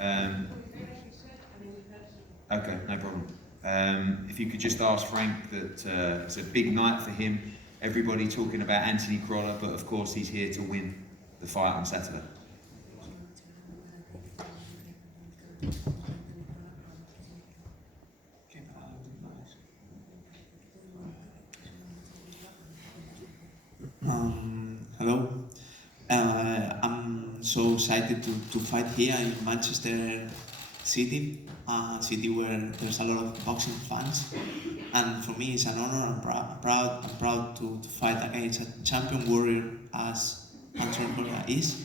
Okay, no problem. If you could just ask Frank that it's a big night for him. Everybody talking about Anthony Crolla, but of course he's here to win the fight on Saturday. Hello. I'm so excited to fight here in Manchester City, a city where there's a lot of boxing fans, and for me it's an honor. I'm proud to fight against a champion warrior as Anthony Crolla is,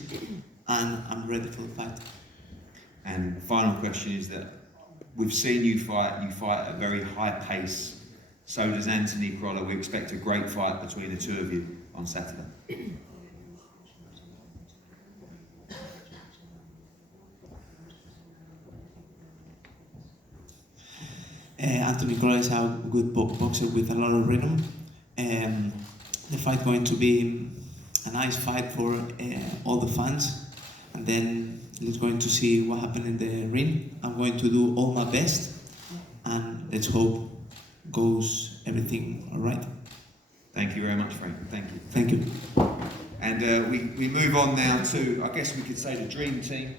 and I'm ready for the fight. And final question is that we've seen you fight at a very high pace. So does Anthony Crolla. We expect a great fight between the two of you on Saturday. Anthony Crolla is a good boxer with a lot of rhythm. The fight going to be a nice fight for all the fans, and then let's going to see what happens in the ring. I'm going to do all my best, and let's hope goes everything all right. Thank you very much, Frank. Thank you. Thank you. And we move on now to, I guess we could say, the dream team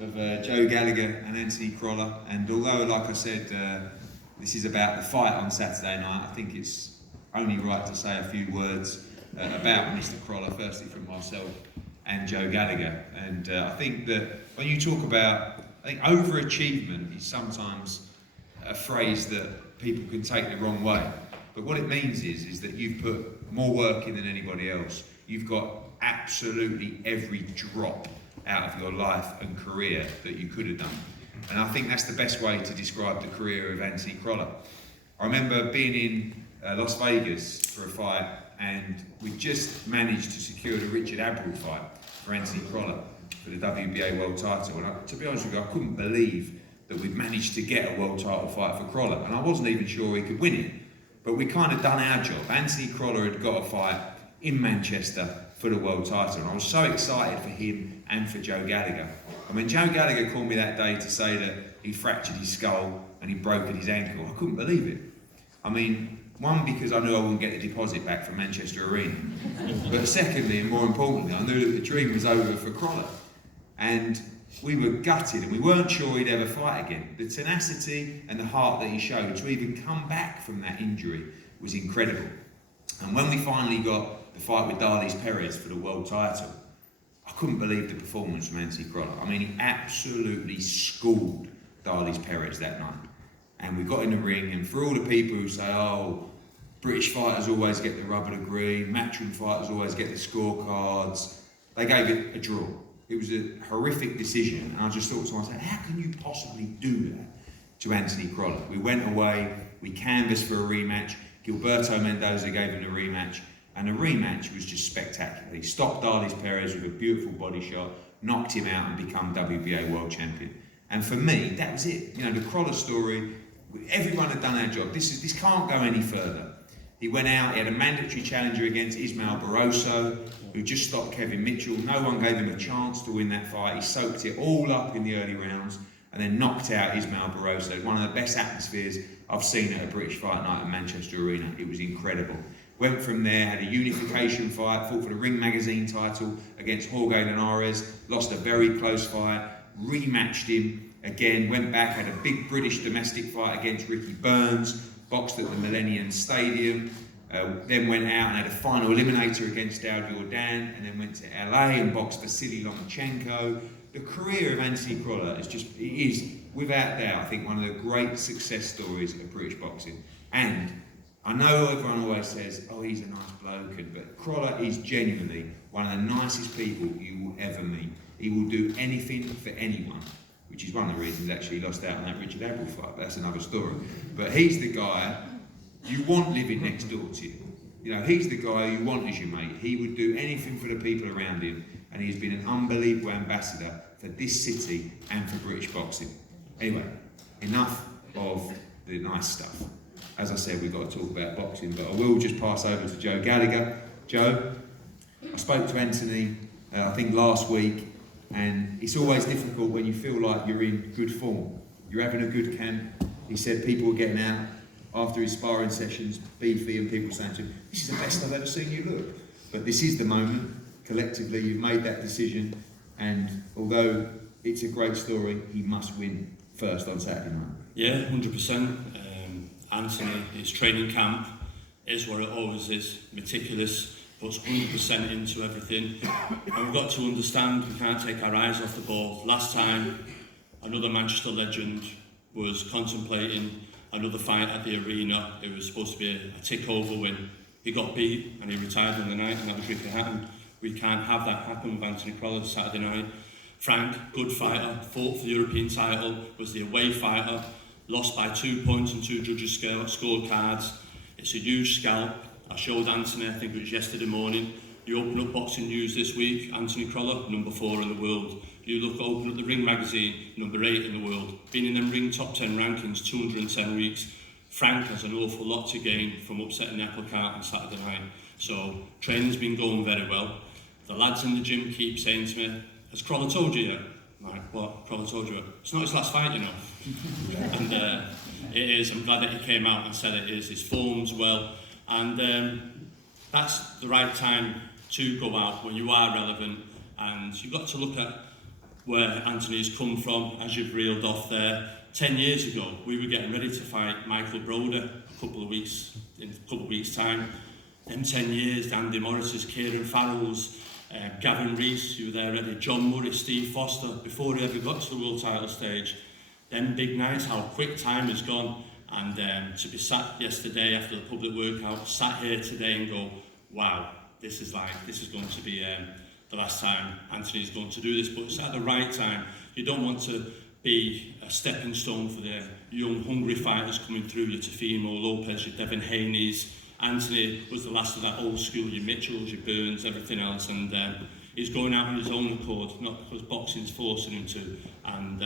of Joe Gallagher and Anthony Crolla. And although, like I said, this is about the fight on Saturday night, I think it's only right to say a few words about Mr. Crolla, firstly from myself and Joe Gallagher. And I think that when you talk about, I think overachievement is sometimes a phrase that people can take the wrong way. But what it means is that you've put more work in than anybody else. You've got absolutely every drop out of your life and career that you could have done. And I think that's the best way to describe the career of Anthony Crolla. I remember being in Las Vegas for a fight, and we just managed to secure the Richard Abril fight for Anthony Crolla for the WBA world title. And to be honest with you, I couldn't believe that we'd managed to get a world title fight for Crolla, and I wasn't even sure he could win it. But we kind of done our job. Anthony Crolla had got a fight in Manchester for the world title, and I was so excited for him and for Joe Gallagher. And when Joe Gallagher called me that day to say that he fractured his skull and he'd broken his ankle, I couldn't believe it. I mean, one, because I knew I wouldn't get the deposit back from Manchester Arena. But secondly, and more importantly, I knew that the dream was over for Crolla. And we were gutted, and we weren't sure he'd ever fight again. The tenacity and the heart that he showed to even come back from that injury was incredible. And when we finally got the fight with Crolla'S Perez for the world title, I couldn't believe the performance from Anthony Crolla. I mean, he absolutely schooled Crolla'S Perez that night. And we got in the ring, and for all the people who say, oh, British fighters always get the rub of the green, matchroom fighters always get the scorecards, they gave it a draw. It was a horrific decision, and I just thought to myself, how can you possibly do that to Anthony Crolla? We went away, we canvassed for a rematch, Gilberto Mendoza gave him a rematch, and the rematch was just spectacular. He stopped Crolla'S Perez with a beautiful body shot, knocked him out and become WBA world champion. And for me, that was it. You know, the Crolla story, everyone had done our job. This can't go any further. He went out, he had a mandatory challenger against Ismael Barroso, who just stopped Kevin Mitchell. No one gave him a chance to win that fight. He soaked it all up in the early rounds and then knocked out Ismael Barroso. One of the best atmospheres I've seen at a British fight night at Manchester Arena. It was incredible. Went from there, had a unification fight, fought for the Ring Magazine title against Jorge Linares, lost a very close fight, rematched him again, went back, had a big British domestic fight against Ricky Burns, boxed at the Millennium Stadium, then went out and had a final eliminator against Dal Jordan, and then went to LA and boxed Vasily Lomachenko. The career of Anthony Crolla is, without doubt, I think one of the great success stories of British boxing. And I know everyone always says, oh, he's a nice bloke, but Crolla is genuinely one of the nicest people you will ever meet. He will do anything for anyone, which is one of the reasons actually he lost out on that Richard Abril fight, but that's another story. But he's the guy you want living next door to you. You know, he's the guy you want as your mate. He would do anything for the people around him, and he's been an unbelievable ambassador for this city and for British boxing. Anyway, enough of the nice stuff. As I said, we've got to talk about boxing, but I will just pass over to Joe Gallagher. Joe, I spoke to Anthony, I think last week, And it's always difficult when you feel like you're in good form. You're having a good camp. He said people were getting out after his sparring sessions, beefy, and people saying to him, "This is the best I've ever seen you look." But this is the moment. Collectively, you've made that decision. And although it's a great story, he must win first on Saturday night. Yeah, 100%. Anthony, his training camp is what it always is, meticulous, puts 100% into everything. And we've got to understand we can't take our eyes off the ball. Last time, another Manchester legend was contemplating another fight at the arena. It was supposed to be a tick-over win. He got beat and he retired on the night, and that was Ricky Hatton. We can't have that happen with Anthony Crolla'S Saturday night. Frank, good fighter, fought for the European title, was the away fighter, lost by 2 points on 2 judges' scorecards. It's a huge scalp. I showed Anthony, I think it was yesterday morning. You open up Boxing News this week, Anthony Crolla, number 4 in the world. You open up the Ring magazine, number 8 in the world. Been in them Ring top 10 rankings, 210 weeks. Frank has an awful lot to gain from upsetting the apple cart on Saturday night. So training's been going very well. The lads in the gym keep saying to me, "Has Crolla told you yet?" I'm like, "What? Crolla told you?" It's not his last fight, you know. And it is. I'm glad that he came out and said it is. His form's well. And that's the right time to go out when you are relevant. And you've got to look at where Anthony's come from, as you've reeled off there. 10 years ago, we were getting ready to fight Michael Broder in a couple of weeks' time. Then 10 years, Andy Morris's, Kieran Farrell's, Gavin Rees, who were there ready, John Murray, Steve Foster, before he ever got to the world title stage. Them big nights, how quick time has gone. And to be sat yesterday after the public workout, sat here today and go, wow, this is going to be the last time Anthony's going to do this, but it's at the right time. You don't want to be a stepping stone for the young, hungry fighters coming through, your Tefimo Lopez, your Devin Haney's. Anthony was the last of that old school, your Mitchells, your Burns, everything else, and he's going out on his own accord, not because boxing's forcing him to. And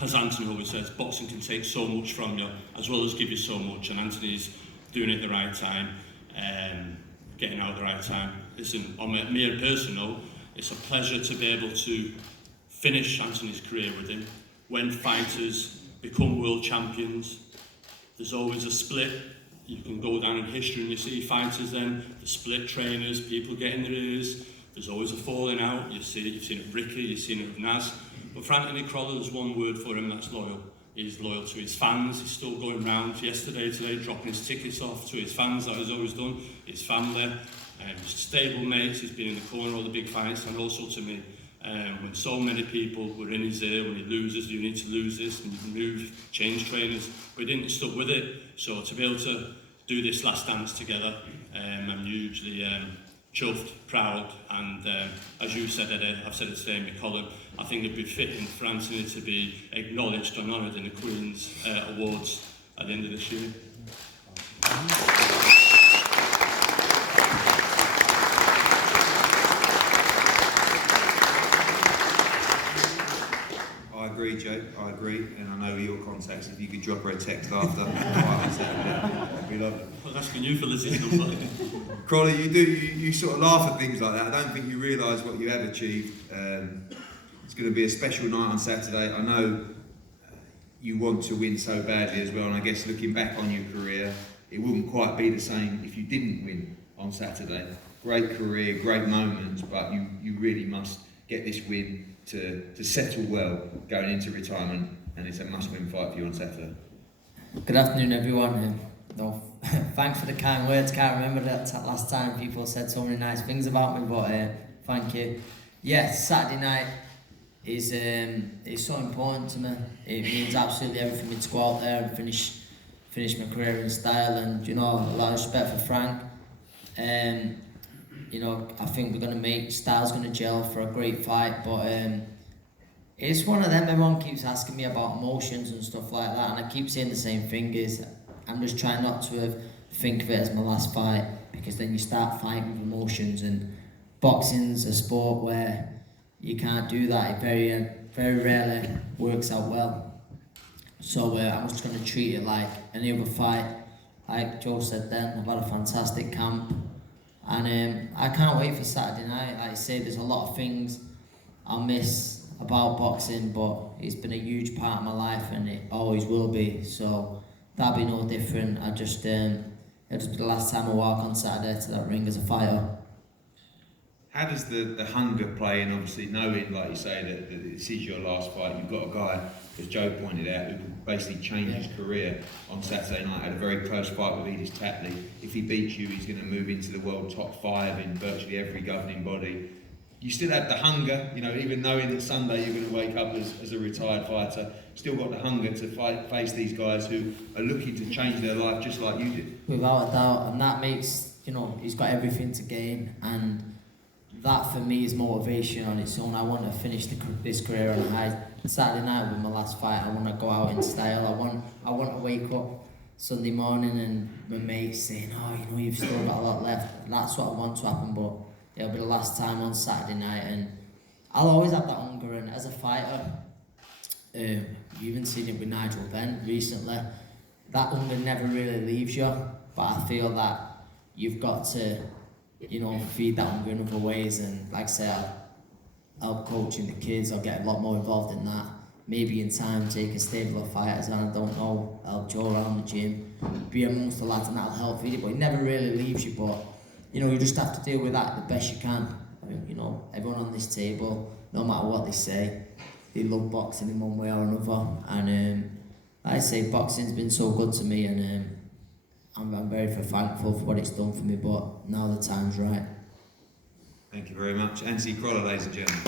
as Anthony always says, boxing can take so much from you, as well as give you so much, and Anthony's doing it at the right time, getting out at the right time. Listen, on a mere personal, it's a pleasure to be able to finish Anthony's career with him. When fighters become world champions, there's always a split. You can go down in history and you see fighters then, the split trainers, people getting their ears. There's always a falling out. You've seen it with Ricky, you've seen it with Naz. But for Anthony Crolla, there's one word for him, that's loyal. He's loyal to his fans. He's still going round today, dropping his tickets off to his fans, that he's always done, his family, his stable mates. He's been in the corner all the big fights, and also to me. When so many people were in his ear, when he loses, you need to lose this, and you can move, change trainers, but he didn't stuck with it. So to be able to do this last dance together, I'm hugely chuffed, proud, and as you said it, I've said it today in my column, I think it'd be fitting for Anthony to be acknowledged and honoured in the Queen's Awards at the end of this year. I agree, Joe. I agree, and I know your contacts. If you could drop her a text after, that'd be lovely. I'm asking you for Lizzie's number. Crolla, you sort of laugh at things like that. I don't think you realise what you have achieved. It's going to be a special night on Saturday. I know you want to win so badly as well, and I guess looking back on your career, it wouldn't quite be the same if you didn't win on Saturday. Great career, great moments, but you really must get this win to settle well going into retirement, and it's a must-win fight for you on Saturday. Good afternoon, everyone. Thanks for the kind words. Can't remember that last time people said so many nice things about me, but thank you. Yes, Saturday night is so important to me. It means absolutely everything for me to go out there and finish my career in style, and a lot of respect for Frank. I think we're going to make styles going to gel for a great fight, but it's one of them. Everyone keeps asking me about emotions and stuff like that, and I keep saying the same thing. I'm just trying not to think of it as my last fight, because then you start fighting with emotions, and boxing's a sport where you can't do that. It very rarely works out well. So I'm just going to treat it like any other fight. Like Joe said then, I've had a fantastic camp. And I can't wait for Saturday night. Like I say, there's a lot of things I'll miss about boxing, but it's been a huge part of my life and it always will be. So that'll be no different. It'll just be the last time I walk on Saturday to that ring as a fighter. How does the hunger play in, obviously knowing, like you say, that this is your last fight? You've got a guy, as Joe pointed out, who could basically change his career on Saturday night. Had a very close fight with Edis Tatley. If he beats you, he's going to move into the world top 5 in virtually every governing body. You still have the hunger, you know, even knowing that Sunday you're going to wake up as a retired fighter, still got the hunger to face these guys who are looking to change their life just like you did. Without a doubt, and that makes, you know, he's got everything to gain, and that for me is motivation on its own. I want to finish this career on a high. Saturday night with my last fight, I want to go out in style. I want to wake up Sunday morning and my mates saying, oh, you know, you've still got a lot left. That's what I want to happen, but it'll be the last time on Saturday night, and I'll always have that hunger. And as a fighter, you've even seen it with Nigel Benn recently, that hunger never really leaves you, but I feel that you've got to, you know, feed that hunger in other ways. And like I say, I'll coaching the kids, I'll get a lot more involved in that. Maybe in time take a stable of fighters, and I don't know, I'll go around the gym, be amongst the lads, and that'll help feed it, but it never really leaves you. But you know, you just have to deal with that the best you can. You know, everyone on this table, no matter what they say, they love boxing in one way or another. And like I say, boxing's been so good to me, and I'm very thankful for what it's done for me, but now the time's right. Thank you very much. Anthony Crolla, ladies and gentlemen.